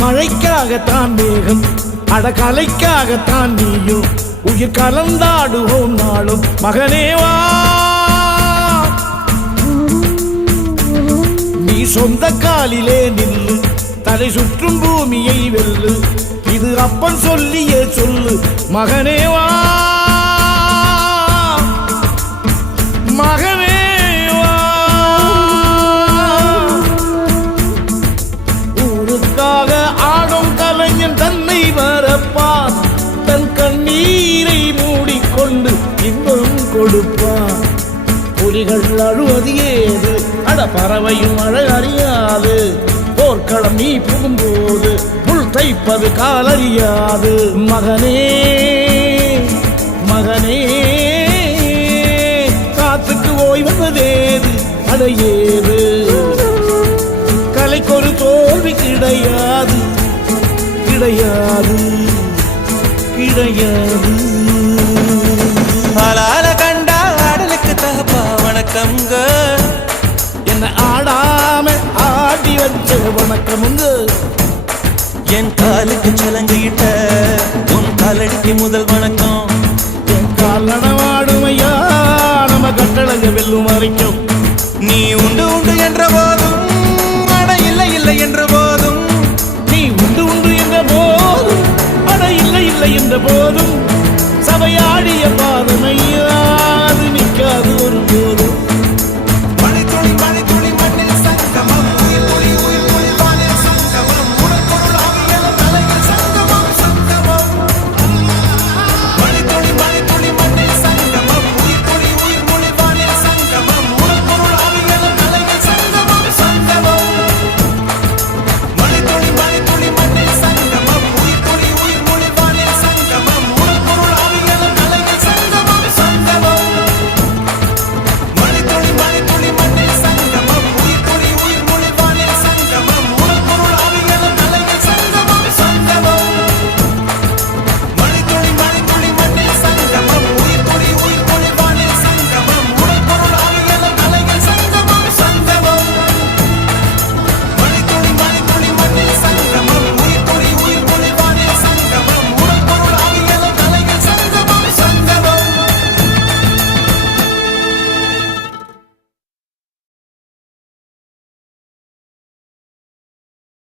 மழைக்காகத்தான் மேகம் அடகலைக்காகத்தான் நீயும் உயிர் கலந்தாடுவோம் நாளும் மகனேவா நீ சொந்த காலிலே நில்லு தலை சுற்றும் பூமியை வெல்லு இது அப்பன் சொல்லியே சொல்லு மகனேவா மகனேவா ஊருக்காக ஆடும் கலைஞன் தன்னை வரப்பான் தன் கண்ணீரை மூடிக்கொண்டு இன்பம் கொடுப்பான் புலிகள் அழுவது ஏது அட பறவையும் அழ அறியாது போர்க்களம் நீ புகும்போது புல் தைப்பது காலறியாது மகனே மகனே காத்துக்கு ஓய்வதேது அடையேது கலைக்கொரு தோல்வி கிடையாது கிடையாது கிடையாது ஆளால கண்டா ஆடலுக்கு தகப்பா வணக்கம்ங்க என்ன ஆடாம ஆடி வச்ச வணக்கமுங்க என் காலுக்கு சலங்கையிட்ட உன் காலடிக்கு முதல் வணக்கம் என் கால் நடமாடுமையா நம்ம கட்டழக வெல்லும் வரைக்கும் நீ உண்டு உண்டு என்ற போது